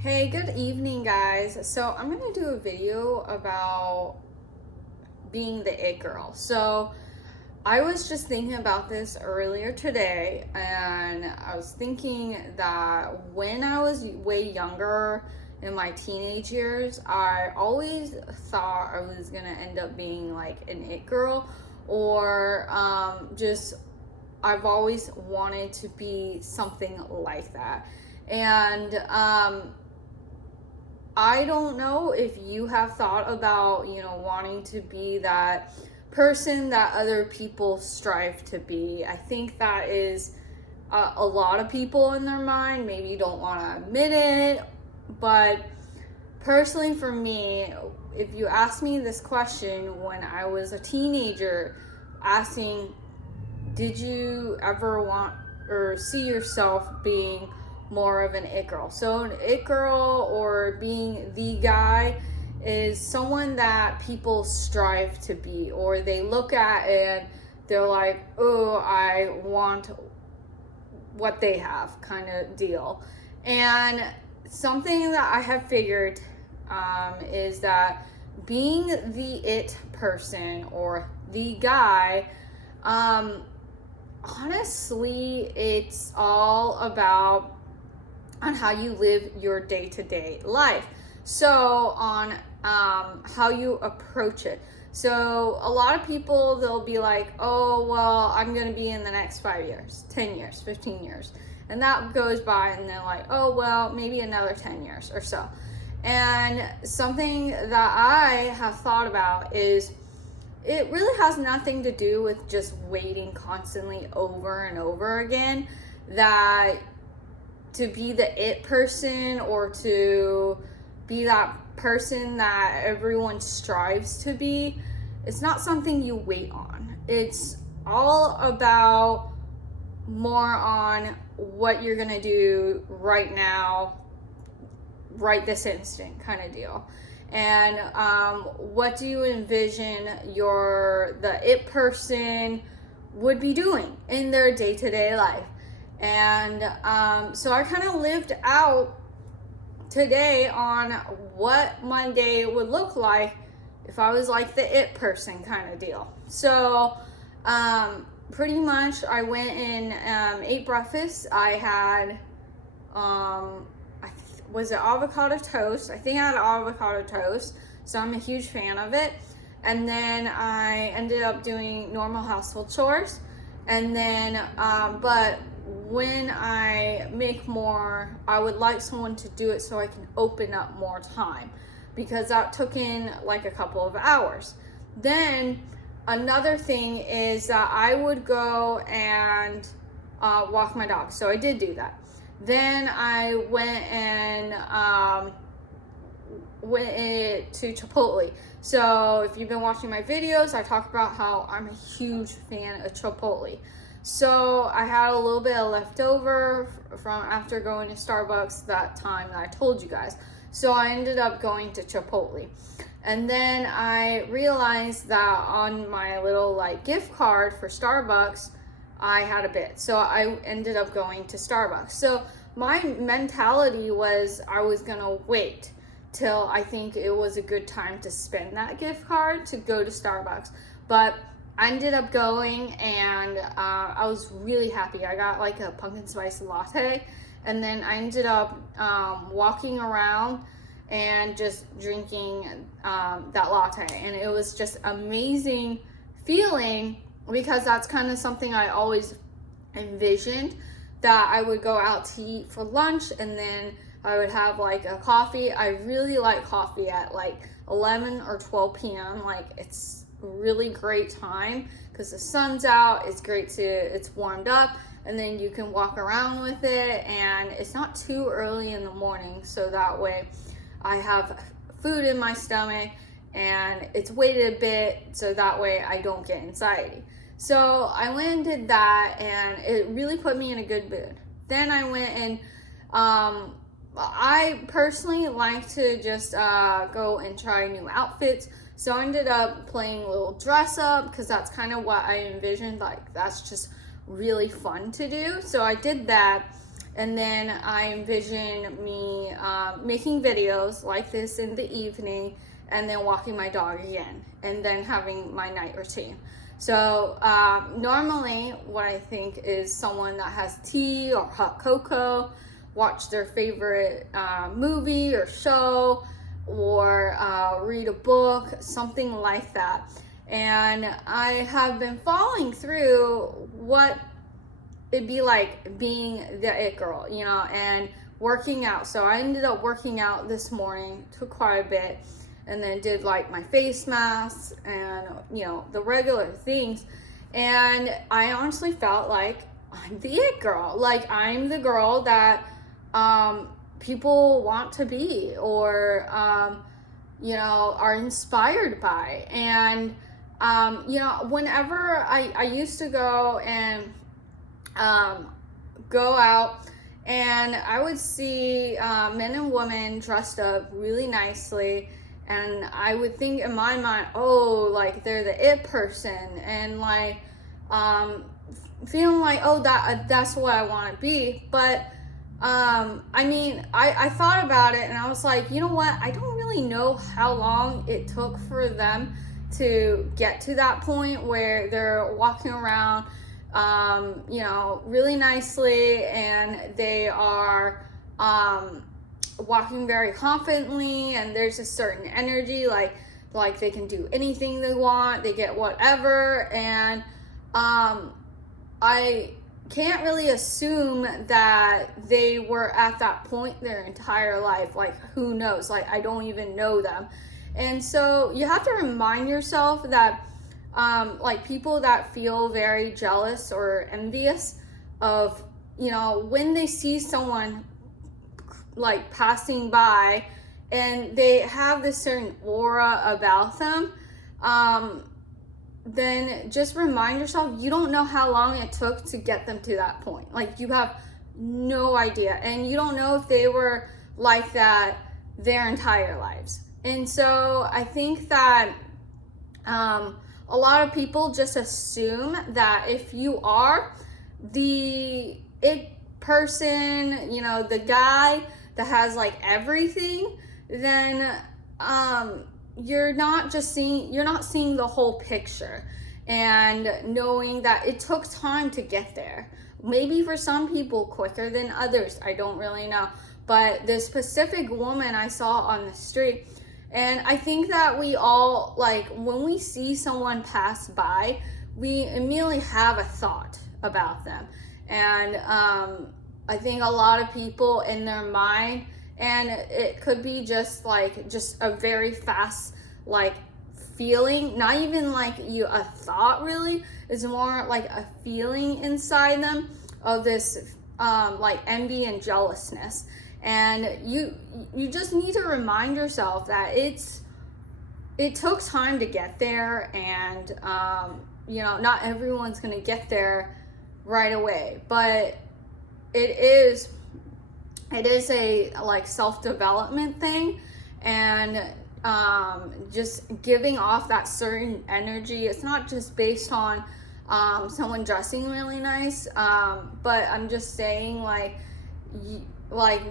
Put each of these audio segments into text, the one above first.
Hey, good evening, guys. So, I'm going to do a video about being the it girl. So, I was just thinking about this earlier today, and I was thinking that when I was way younger in my teenage years, I always thought I was going to end up being like an it girl, or just I've always wanted to be something like that. And I don't know if you have thought about, wanting to be that person that other people strive to be. I think that is a lot of people in their mind. Maybe you don't want to admit it, but personally for me, if you asked me this question when I was a teenager, asking, did you ever want or see yourself being more of an it girl? So an it girl or being the guy is someone that people strive to be, or they look at and they're like, oh, I want what they have, kind of deal. And something that I have figured is that being the it person or the guy, honestly, it's all about on how you live your day-to-day life. So on how you approach it. So a lot of people, they'll be like, oh, well, I'm going to be in the next 5 years, 10 years, 15 years. And that goes by and they're like, oh, well, maybe another 10 years or so. And something that I have thought about is it really has nothing to do with just waiting constantly over and over again, that to be the it person or to be that person that everyone strives to be, it's not something you wait on. It's all about more on what you're gonna do right now, right this instant, kind of deal. And what do you envision the it person would be doing in their day-to-day life? And so I kind of lived out today on what Monday would look like if I was like the it person, kind of deal. So pretty much I went and ate breakfast. I had was it avocado toast? I think I had avocado toast, so I'm a huge fan of it. And then I ended up doing normal household chores. And then but when I make more, I would like someone to do it so I can open up more time, because that took in like a couple of hours. Then another thing is that I would go and walk my dog. So I did do that. Then I went and went to Chipotle. So if you've been watching my videos, I talk about how I'm a huge fan of Chipotle. So I had a little bit of leftover from after going to Starbucks that time that I told you guys. So I ended up going to Chipotle. And then I realized that on my little like gift card for Starbucks, I had a bit. So I ended up going to Starbucks. So my mentality was I was going to wait till I think it was a good time to spend that gift card to go to Starbucks. But I ended up going and I was really happy. I got like a pumpkin spice latte, and then I ended up walking around and just drinking that latte. And it was just amazing feeling, because that's kind of something I always envisioned, that I would go out to eat for lunch and then I would have like a coffee. I really like coffee at like 11 or 12 p.m. Like it's a really great time because the sun's out. It's warmed up, and then you can walk around with it, and it's not too early in the morning, so that way I have food in my stomach and it's weighted a bit, so that way I don't get anxiety. So I went and did that, and it really put me in a good mood. Then I went and I personally like to just go and try new outfits. So I ended up playing a little dress up, because that's kind of what I envisioned. Like that's just really fun to do. So I did that. And then I envision me making videos like this in the evening, and then walking my dog again, and then having my night routine. So normally what I think is someone that has tea or hot cocoa, watch their favorite movie or show, or read a book, something like that. And I have been following through what it'd be like being the it girl, you know, and working out. So I ended up working out this morning, took quite a bit, and then did like my face masks and, you know, the regular things. And I honestly felt like I'm the it girl. Like I'm the girl that people want to be, or you know, are inspired by. And you know, whenever I used to go and go out, and I would see men and women dressed up really nicely, and I would think in my mind, oh, like they're the it person, and like feeling like, oh, that's what I want to be. But I mean, I thought about it, and I was like, you know what, I don't really know how long it took for them to get to that point where they're walking around you know, really nicely, and they are walking very confidently, and there's a certain energy, like they can do anything they want, they get whatever. And I can't really assume that they were at that point their entire life. Like, who knows? Like, I don't even know them. And so you have to remind yourself that like people that feel very jealous or envious of, you know, when they see someone like passing by and they have this certain aura about them, then just remind yourself, you don't know how long it took to get them to that point. Like, you have no idea, and you don't know if they were like that their entire lives. And so I think that a lot of people just assume that if you are the it person, you know, the guy that has like everything, then you're not seeing the whole picture, and knowing that it took time to get there. Maybe for some people quicker than others, I don't really know. But this specific woman I saw on the street, and I think that we all, like, when we see someone pass by, we immediately have a thought about them. And I think a lot of people in their mind, and it could be just a very fast, like, feeling, not even like a thought really, it's more like a feeling inside them of this like envy and jealousness. And you just need to remind yourself that it took time to get there, and you know, not everyone's gonna get there right away, but it is a like self-development thing. And just giving off that certain energy, it's not just based on someone dressing really nice, but I'm just saying, like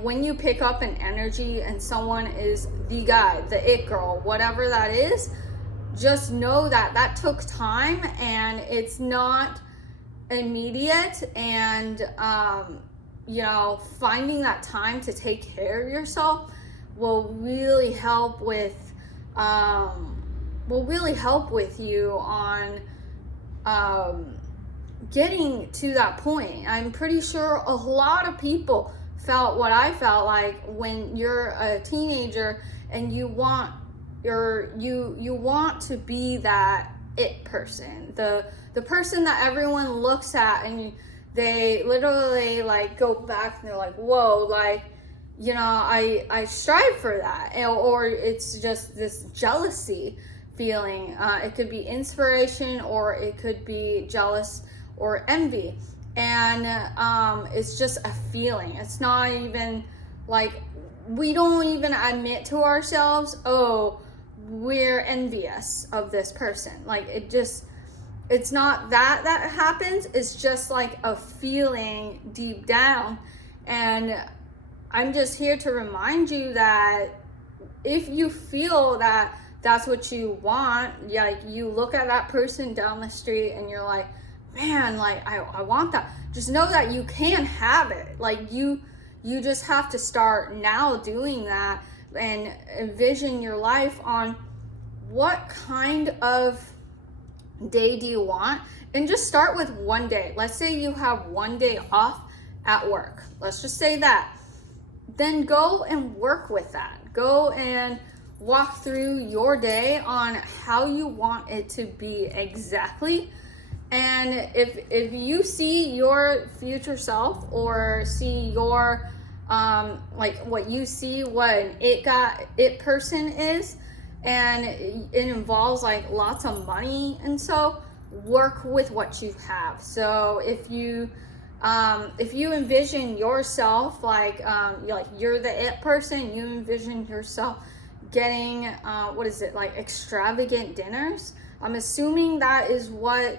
when you pick up an energy and someone is the guy, the it girl, whatever that is, just know that that took time, and it's not immediate. And you know, finding that time to take care of yourself will really help with you on getting to that point. I'm pretty sure a lot of people felt what I felt like when you're a teenager and you want to be that it person, the person that everyone looks at and they literally like go back and they're like, whoa, like, you know, I strive for that. Or it's just this jealousy feeling. It could be inspiration, or it could be jealous or envy. And it's just a feeling. It's not even like, we don't even admit to ourselves, oh, we're envious of this person. Like, it's not that happens. It's just like a feeling deep down. And I'm just here to remind you that if you feel that that's what you want, like you look at that person down the street and you're like, man, like I want that. Just know that you can have it. Like you just have to start now doing that and envision your life on what kind of day do you want, and just start with one day. Let's say you have one day off at work. Let's just say that. Then go and work with that. Go and walk through your day on how you want it to be exactly. And if you see your future self, or see your like what you see what an it person is, and it involves like lots of money, and so work with what you have. So if you envision yourself like you're the it person, you envision yourself getting like extravagant dinners. I'm assuming that is what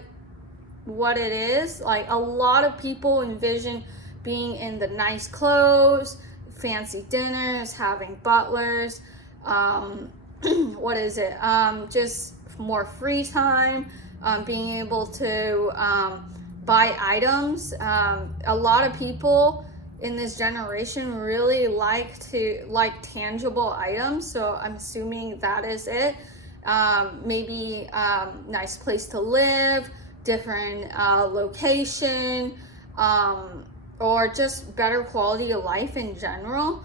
it is. Like a lot of people envision being in the nice clothes, fancy dinners, having butlers, just more free time, being able to buy items. A lot of people in this generation really like tangible items, so I'm assuming that is it. Maybe nice place to live, different location, or just better quality of life in general.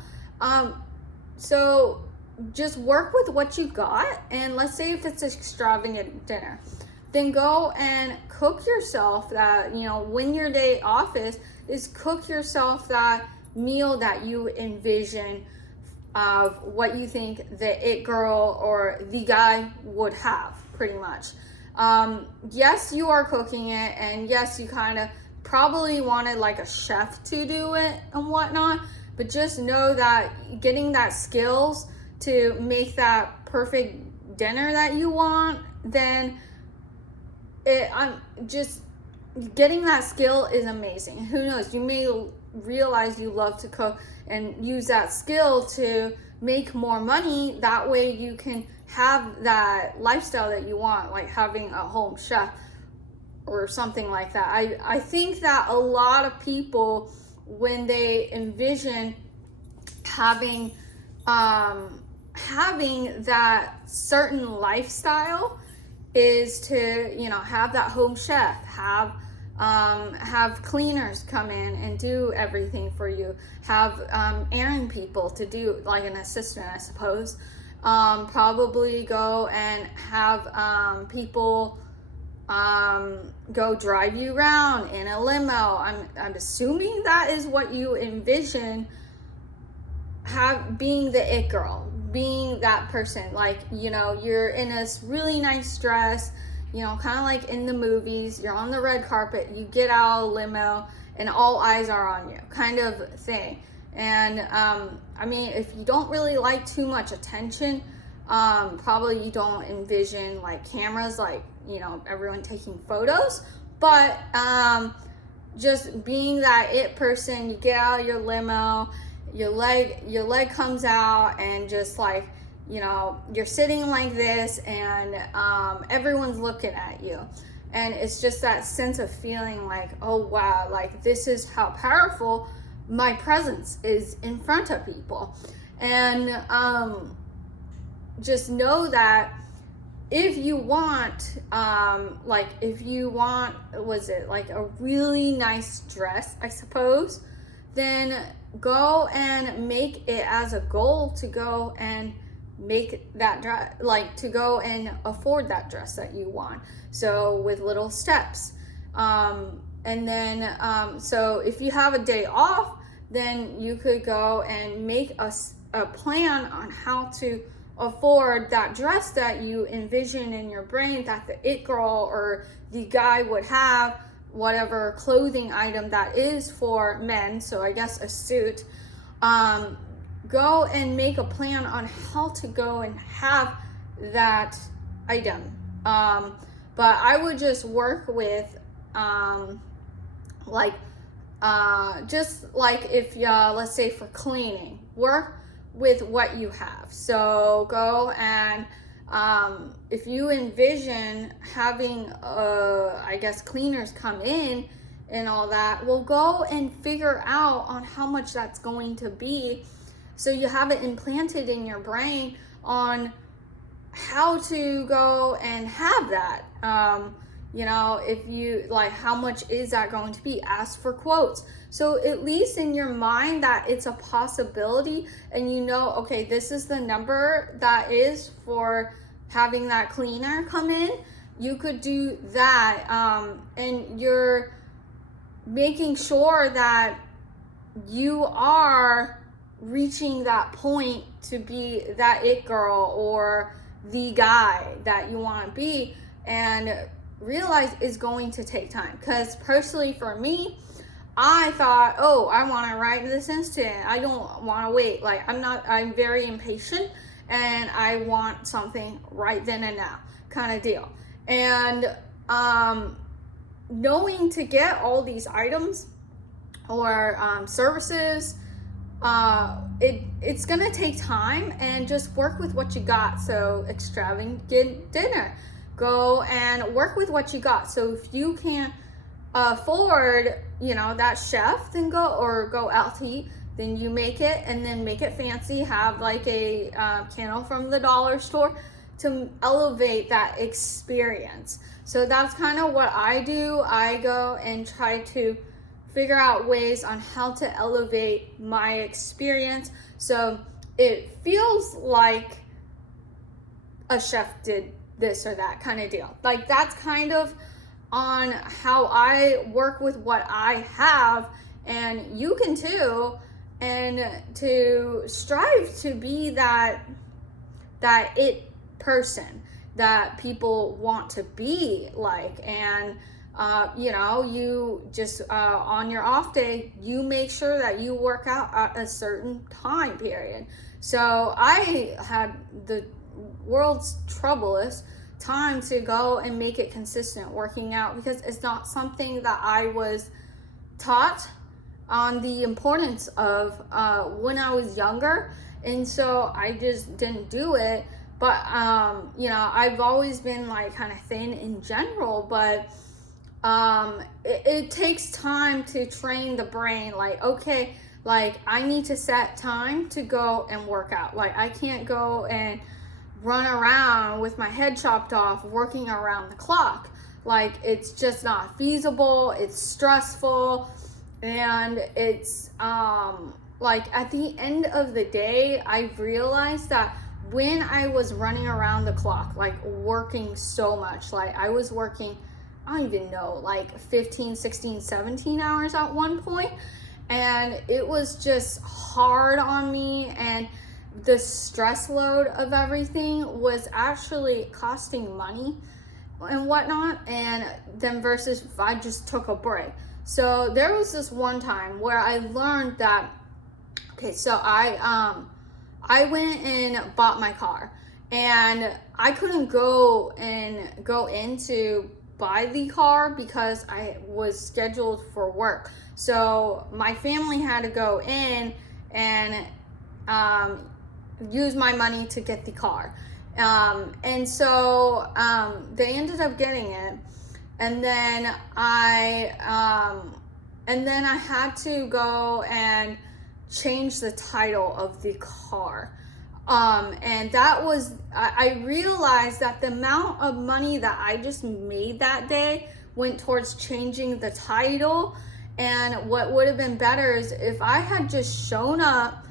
So just work with what you got, and let's say if it's an extravagant dinner, then go and cook yourself that, when your day off is cook yourself that meal that you envision of what you think the it girl or the guy would have, pretty much. Yes, you are cooking it, and yes, you kind of probably wanted like a chef to do it and whatnot, but just know that getting that skills to make that perfect dinner that you want, then I'm just getting that skill is amazing. Who knows, you may realize you love to cook and use that skill to make more money. That way you can have that lifestyle that you want, like having a home chef or something like that. I think that a lot of people, when they envision having that certain lifestyle, is to have that home chef, have cleaners come in and do everything for you, have errand people to do, like an assistant, I suppose. Probably go and have people go drive you around in a limo. I'm assuming that is what you envision, being the it girl, being that person. Like, you're in a really nice dress, kind of like in the movies, you're on the red carpet, you get out of a limo and all eyes are on you, kind of thing. And if you don't really like too much attention, probably you don't envision like cameras, like everyone taking photos, but just being that it person. You get out of your limo, your leg comes out, and just like you're sitting like this, and everyone's looking at you, and it's just that sense of feeling like, oh wow, like this is how powerful my presence is in front of people. And just know that if you want was it like a really nice dress, I suppose, then go and make it as a goal to go and make that dress, like to go and afford that dress that you want. So with little steps. And then, so if you have a day off, then you could go and make a plan on how to afford that dress that you envision in your brain that the it girl or the guy would have, whatever clothing item that is for men. So I guess a suit. Go and make a plan on how to go and have that item. But I would just work with just like if let's say for cleaning, work with what you have. So go and if you envision having I guess cleaners come in and all that, well, go and figure out on how much that's going to be, so you have it implanted in your brain on how to go and have that. If you like, how much is that going to be? Ask for quotes. So at least in your mind that it's a possibility, and okay, this is the number that is for having that cleaner come in. You could do that, and you're making sure that you are reaching that point to be that it girl or the guy that you want to be, and realize is going to take time. Because personally for me, I thought, oh, I want it right this instant. I don't want to wait. Like, I'm very impatient, and I want something right then and now kind of deal. And knowing to get all these items or services, it's gonna take time, and just work with what you got. So extravagant dinner, go and work with what you got. So if you can't afford that chef, then go out to eat, then you make it, and then make it fancy. Have like a candle from the dollar store to elevate that experience. So that's kind of what I do. I go and try to figure out ways on how to elevate my experience so it feels like a chef did this or that kind of deal. Like, that's kind of on how I work with what I have, and you can too, and to strive to be that it person that people want to be like. And you just on your off day, you make sure that you work out at a certain time period. So I had the world's troublest time to go and make it consistent working out, because it's not something that I was taught on the importance of when I was younger, and so I just didn't do it. But I've always been like kind of thin in general, but it takes time to train the brain. Like, okay, like I need to set time to go and work out. Like, I can't go and run around with my head chopped off working around the clock. Like, it's just not feasible. It's stressful, and it's like at the end of the day, I realized that when I was running around the clock, like working so much, like I was working, I don't even know, like 15, 16, 17 hours at one point, and it was just hard on me, and the stress load of everything was actually costing money and whatnot. And then versus if I just took a break. So there was this one time where I learned that, okay, so I went and bought my car, and I couldn't go in to buy the car because I was scheduled for work. So my family had to go in and use my money to get the car. And so they ended up getting it. And then I had to go and change the title of the car. And that was, I realized that the amount of money that I just made that day went towards changing the title. And what would have been better is if I had just shown up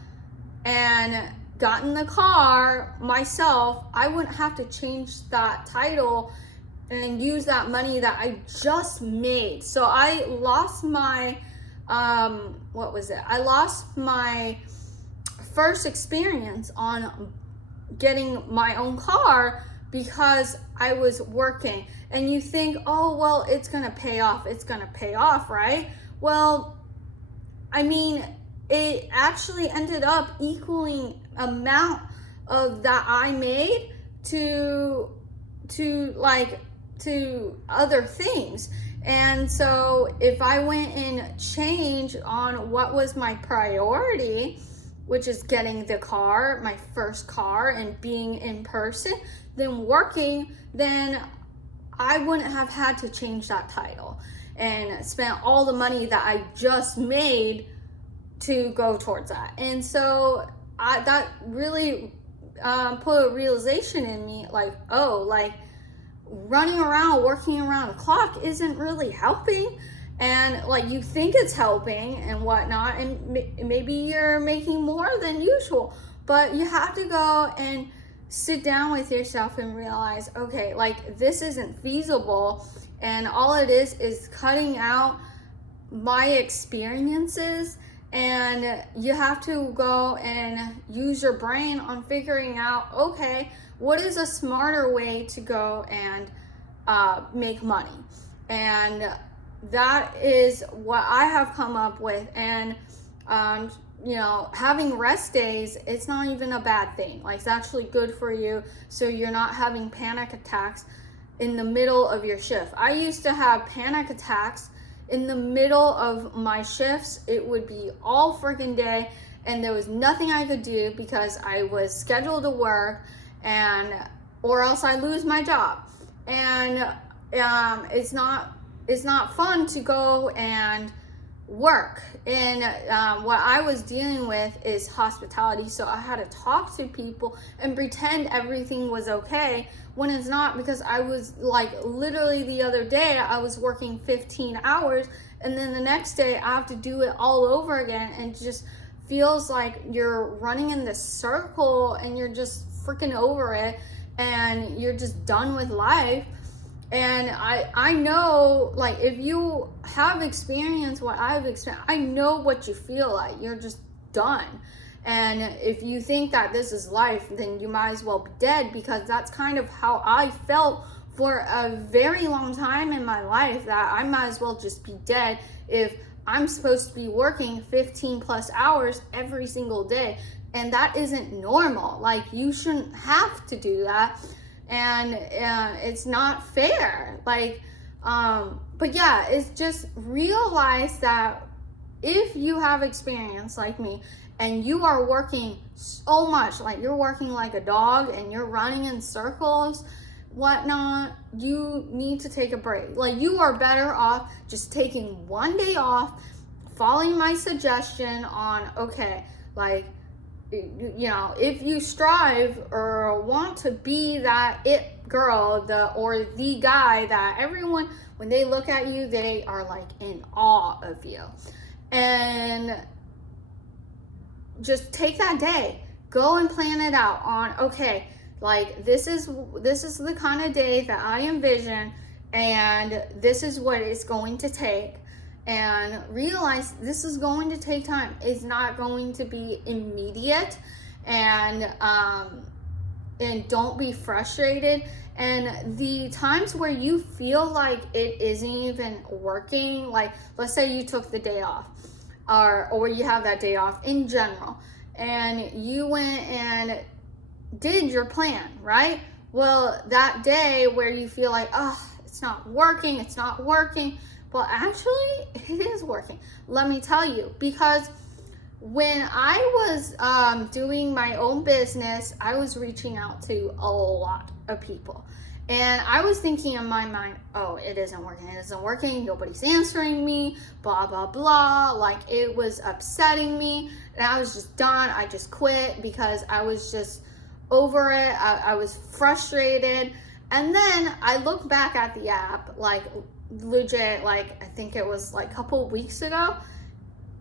and gotten the car myself, I wouldn't have to change that title and use that money that I just made. So I lost my, I lost my first experience on getting my own car because I was working. And you think, oh, well, it's gonna pay off, right? Well, I mean, it actually ended up equaling amount of that I made to to other things. And so if I went and changed on what was my priority, which is getting the car, my first car, and being in person, then working, then I wouldn't have had to change that title and spent all the money that I just made to go towards that. And so that really put a realization in me, like, oh, like running around, working around the clock isn't really helping. And like you think it's helping and whatnot, and maybe you're making more than usual, but you have to go and sit down with yourself and realize, okay, like this isn't feasible, and all it is cutting out my experiences. And you have to go and use your brain on figuring out, okay, what is a smarter way to go and make money? And that is what I have come up with. And you know, having rest days, it's not even a bad thing. Like, it's actually good for you, so you're not having panic attacks in the middle of your shift. I used to have panic attacks in the middle of my shifts. It would be all freaking day, and there was nothing I could do because I was scheduled to work, and or else I lose my job. And it's not fun to go and work. And what I was dealing with is hospitality, so I had to talk to people and pretend everything was okay when it's not, because I was like, literally the other day I was working 15 hours, and then the next day I have to do it all over again, and it just feels like you're running in this circle and you're just freaking over it and you're just done with life. And I know, like, if you have experienced what I've experienced, I know what you feel like. You're just done. And if you think that this is life, then you might as well be dead, because that's kind of how I felt for a very long time in my life, that I might as well just be dead if I'm supposed to be working 15 plus hours every single day. And that isn't normal. Like, you shouldn't have to do that. And it's not fair. Like, but yeah, it's just realize that if you have experience like me and you are working so much, like you're working like a dog and you're running in circles, whatnot, you need to take a break. Like, you are better off just taking one day off, following my suggestion on, okay, like, you know, if you strive or want to be that it girl, or the guy that everyone, when they look at you, they are like in awe of you. And just take that day, go and plan it out on, okay, like this is the kind of day that I envision, and this is what it's going to take. And realize this is going to take time. It's not going to be immediate. And don't be frustrated. And the times where you feel like it isn't even working, like let's say you took the day off, or you have that day off in general, and you went and did your plan, right? Well, that day where you feel like, oh, it's not working, well, actually, it is working. Let me tell you, because when I was doing my own business, I was reaching out to a lot of people. And I was thinking in my mind, oh, it isn't working, nobody's answering me, blah, blah, blah. Like, it was upsetting me, and I was just done. I just quit because I was just over it. I was frustrated. And then I looked back at the app, like, legit, like I think it was like a couple of weeks ago,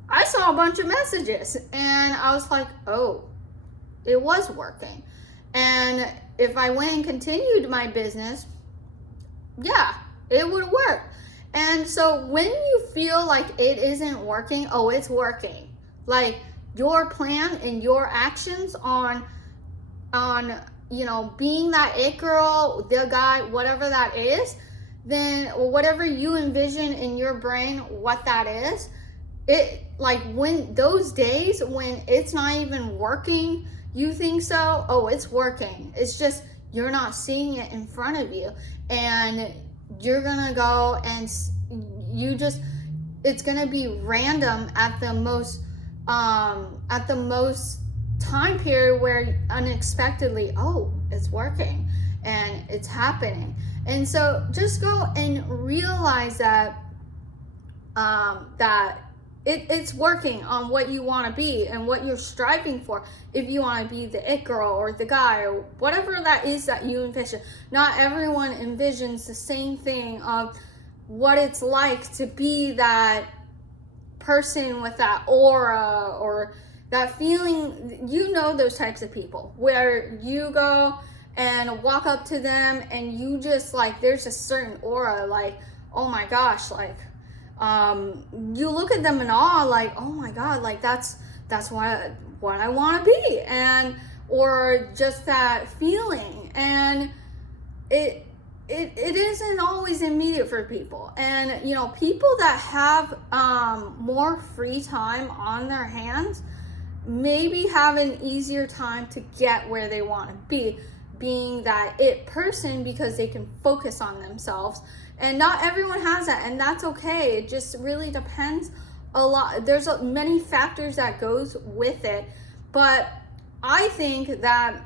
I saw a bunch of messages, and I was like, oh, it was working. And if I went and continued my business, yeah, it would work. And so when you feel like it isn't working, oh, it's working. Like, your plan and your actions on you know, being that it girl, the guy, whatever that is, then whatever you envision in your brain what that is, it, like, when those days when it's not even working, you think so, oh, it's working, it's just you're not seeing it in front of you. And you're gonna go and you just, it's gonna be random at the most time period where unexpectedly, oh, it's working and it's happening. And so just go and realize that it's working on what you want to be and what you're striving for. If you want to be the it girl or the guy or whatever that is that you envision. Not everyone envisions the same thing of what it's like to be that person with that aura or that feeling. You know those types of people where you go and walk up to them and you just like, there's a certain aura, like, oh my gosh, like you look at them in awe, like, oh my god, like that's what I want to be, and or just that feeling. And it isn't always immediate for people. And you know, people that have more free time on their hands maybe have an easier time to get where they want to be, being that it person, because they can focus on themselves. And not everyone has that, and that's okay. It just really depends a lot. There's many factors that goes with it. But I think that,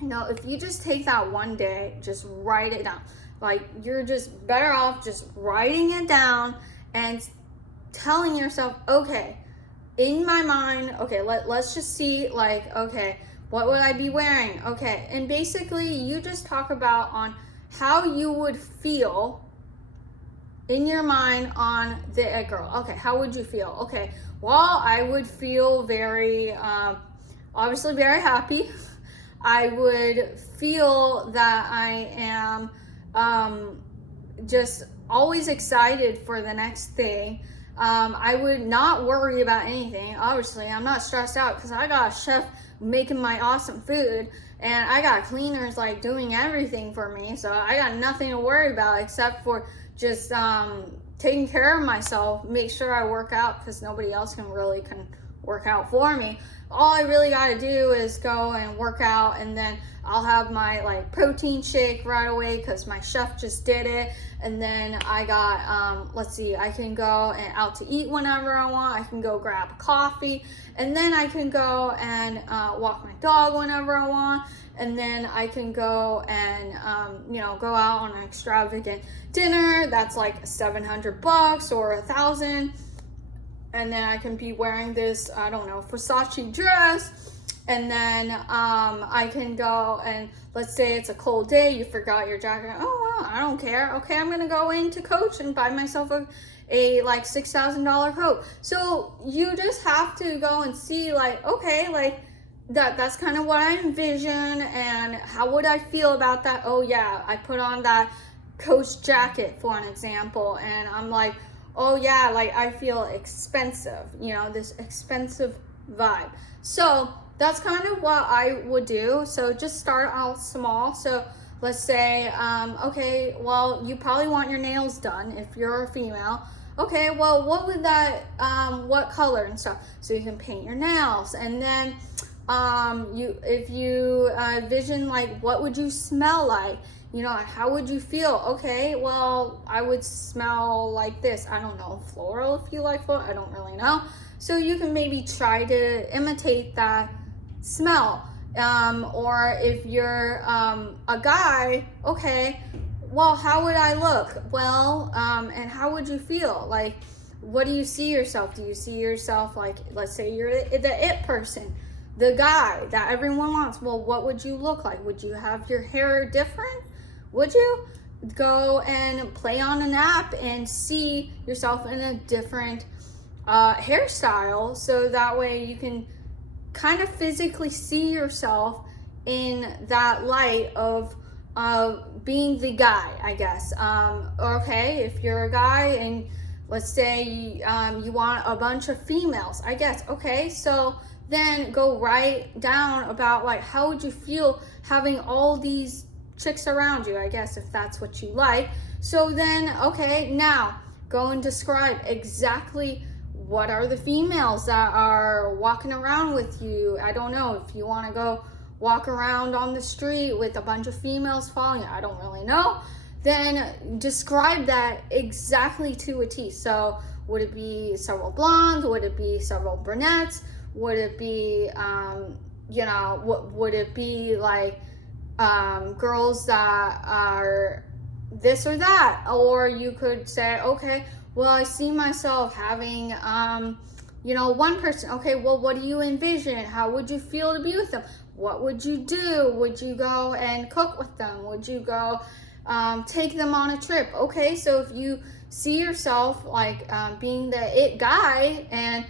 you know, if you just take that one day, just write it down. Like, you're just better off just writing it down and telling yourself, okay, in my mind, okay, let's just see, like, okay, what would I be wearing? Okay, and basically you just talk about on how you would feel in your mind on the it girl. Okay, how would you feel? Okay, well, I would feel very, obviously very happy. I would feel that I am just always excited for the next thing. I would not worry about anything. Obviously, I'm not stressed out because I got a chef making my awesome food, and I got cleaners like doing everything for me. So I got nothing to worry about except for just taking care of myself. Make sure I work out because nobody else can work out for me. All I really got to do is go and work out, and then I'll have my like protein shake right away because my chef just did it. And then I got, let's see, I can go and out to eat whenever I want. I can go grab coffee, and then I can go and walk my dog whenever I want. And then I can go and, you know, go out on an extravagant dinner that's like $700 or $1,000. And then I can be wearing this, I don't know, Versace dress. And then I can go and, let's say it's a cold day, you forgot your jacket. Oh, well, I don't care. Okay, I'm gonna go into Coach and buy myself a like $6,000 coat. So you just have to go and see, like, okay, like that's kind of what I envision, and how would I feel about that? Oh yeah, I put on that Coach jacket for an example, and I'm like, oh yeah, like I feel expensive, you know, this expensive vibe. So that's kind of what I would do. So just start out small. So let's say, okay, well, you probably want your nails done if you're a female. Okay, well, what would that, what color and stuff? So you can paint your nails. And then if you vision, like, what would you smell like? You know, how would you feel? Okay, well, I would smell like this. I don't know, floral, if you like floral. I don't really know. So you can maybe try to imitate that smell. Or if you're a guy, okay, well, how would I look? Well, and how would you feel? Like, what do you see yourself? Do you see yourself like, let's say you're the it person, the guy that everyone wants. Well, what would you look like? Would you have your hair different? Would you go and play on an app and see yourself in a different hairstyle, so that way you can kind of physically see yourself in that light of being the guy, I guess. Okay, if you're a guy and let's say you want a bunch of females, I guess. Okay, so then go write down about, like, how would you feel having all these chicks around you, I guess, if that's what you like. So then, okay, now go and describe exactly what are the females that are walking around with you. I don't know, if you want to go walk around on the street with a bunch of females following you, I don't really know. then describe that exactly to a T. So would it be several blondes? Would it be several brunettes? Would it be, would it be like girls that are this or that? Or you could say, okay, well, I see myself having, one person. Okay, well, what do you envision? How would you feel to be with them? What would you do? Would you go and cook with them? Would you go take them on a trip? Okay, so if you see yourself like being the it guy and,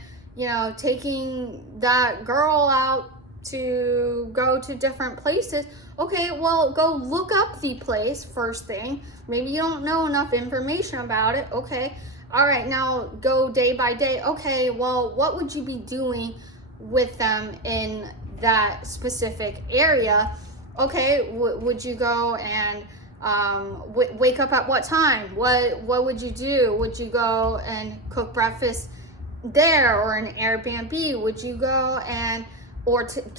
taking that girl out to go to different places, okay, well, go look up the place first thing. Maybe you don't know enough information about it. Okay, all right, now go day by day. Okay, well, what would you be doing with them in that specific area? Okay, would you go and wake up at what time? What would you do? Would you go and cook breakfast there or an Airbnb? Would you go and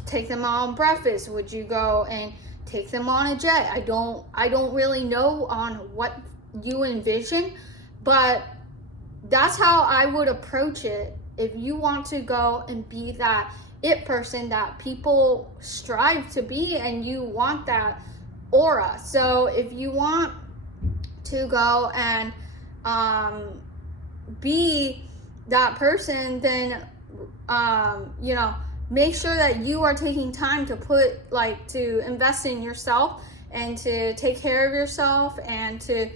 take them on breakfast? Would you go and take them on a jet? I don't really know on what you envision, but that's how I would approach it. If you want to go and be that it person that people strive to be and you want that aura. So if you want to go and be that person, then make sure that you are taking time to invest in yourself and to take care of yourself and to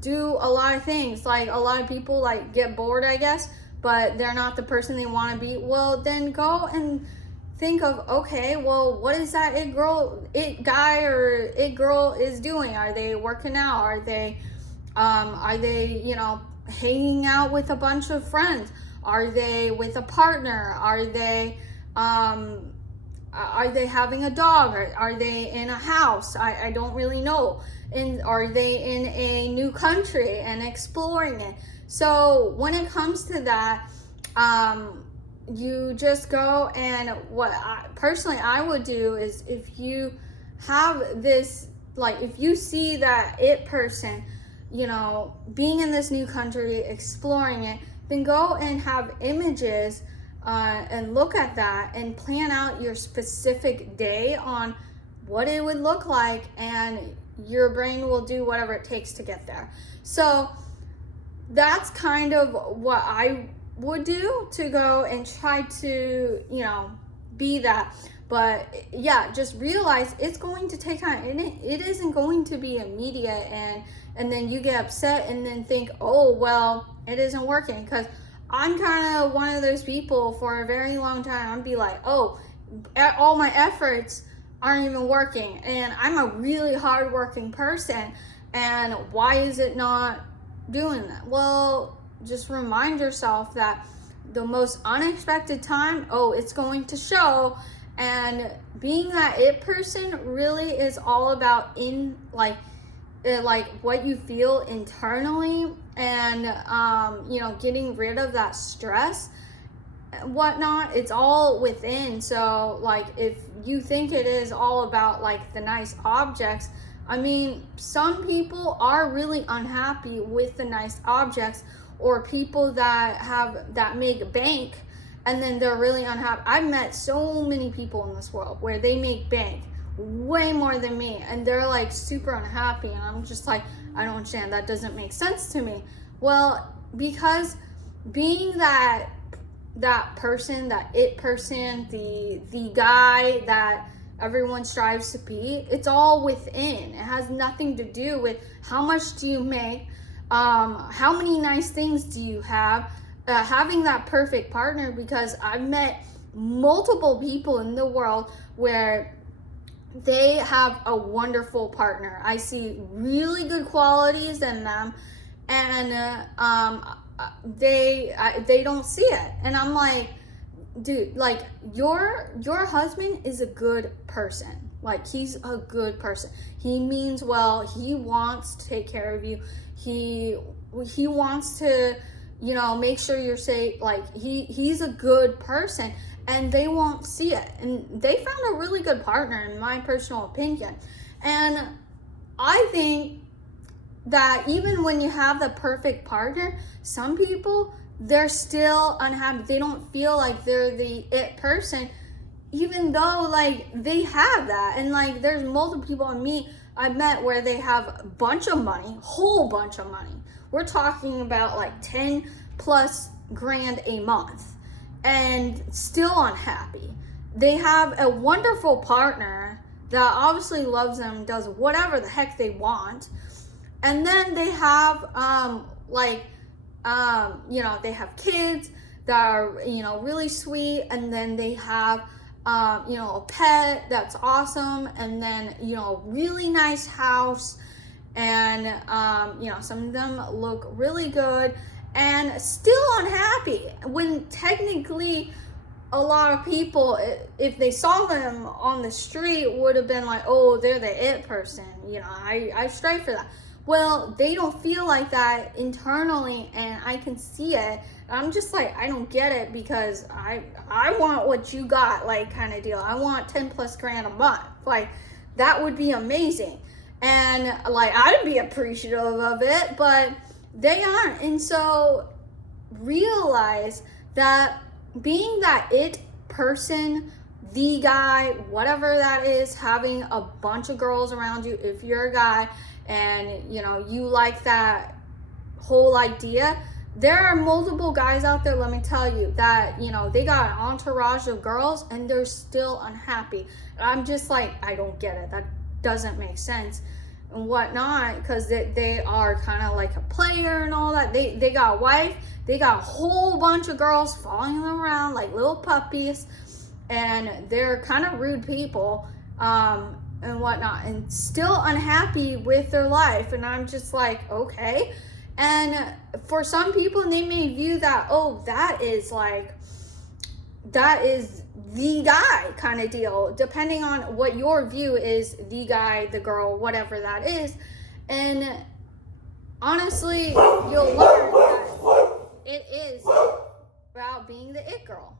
do a lot of things. Like a lot of people like get bored, I guess, but they're not the person they want to be. Well, then go and think of, okay, well, what is that it guy or it girl is doing? Are they working out? Are they hanging out with a bunch of friends? Are they with a partner? Are they having a dog? Are they in a house? I don't really know. And are they in a new country and exploring it? So when it comes to that, you just go, and what I would do is, if you have this, like if you see that it person, being in this new country, exploring it, then go and have images and look at that and plan out your specific day on what it would look like, and your brain will do whatever it takes to get there. So that's kind of what I would do to go and try to, be that. But yeah, just realize it's going to take time, and it isn't going to be immediate, and then you get upset and then think, oh, well, it isn't working. Because I'm kind of one of those people for a very long time. I'd be like, oh, all my efforts aren't even working, and I'm a really hardworking person, and why is it not doing that? Well, just remind yourself that the most unexpected time, it's going to show. And being that it person really is all about what you feel internally, and getting rid of that stress and whatnot. It's all within. So like, if you think it is all about like the nice objects, I mean, some people are really unhappy with the nice objects, or people that make bank and then they're really unhappy. I've met so many people in this world where they make bank way more than me, and they're like super unhappy, and I'm just like, I don't understand, that doesn't make sense to me. Well, because being that person, that it person, the guy that everyone strives to be, it's all within. It has nothing to do with how much do you make, how many nice things do you have, having that perfect partner. Because I've met multiple people in the world where they have a wonderful partner. I see really good qualities in them, and they don't see it. And I'm like, dude, like your husband is a good person. Like, he's a good person. He means well. He wants to take care of you. He wants to, make sure you're safe. Like, he's a good person, and they won't see it. And they found a really good partner, in my personal opinion. And I think that even when you have the perfect partner, some people, they're still unhappy. They don't feel like they're the it person, even though like they have that. And like there's multiple people I've met where they have a bunch of money, whole bunch of money. We're talking about like 10 plus grand a month, and still unhappy. They have a wonderful partner that obviously loves them, does whatever the heck they want. And then they have they have kids that are, really sweet. And then they have a pet that's awesome. And then, really nice house. And, some of them look really good and still unhappy, when technically a lot of people, if they saw them on the street, would have been like, oh, they're the it person. I strive for that. Well, they don't feel like that internally, and I can see it. I'm just like, I don't get it, because I want what you got, like, kind of deal. I want 10 plus grand a month. Like, that would be amazing. And like, I'd be appreciative of it, but they aren't. And so realize that being that it person, the guy, whatever that is, having a bunch of girls around you, if you're a guy and you like that whole idea, there are multiple guys out there, let me tell you, that they got an entourage of girls and they're still unhappy. I'm just like, I don't get it. That doesn't make sense and whatnot, because they are kind of like a player and all that. They got a wife, they got a whole bunch of girls following them around like little puppies, and they're kind of rude people and whatnot, and still unhappy with their life. And I'm just like, okay. And for some people, they may view that, oh, that is the guy kind of deal, depending on what your view is, the guy, the girl, whatever that is. And honestly, you'll learn that it is about being the it girl.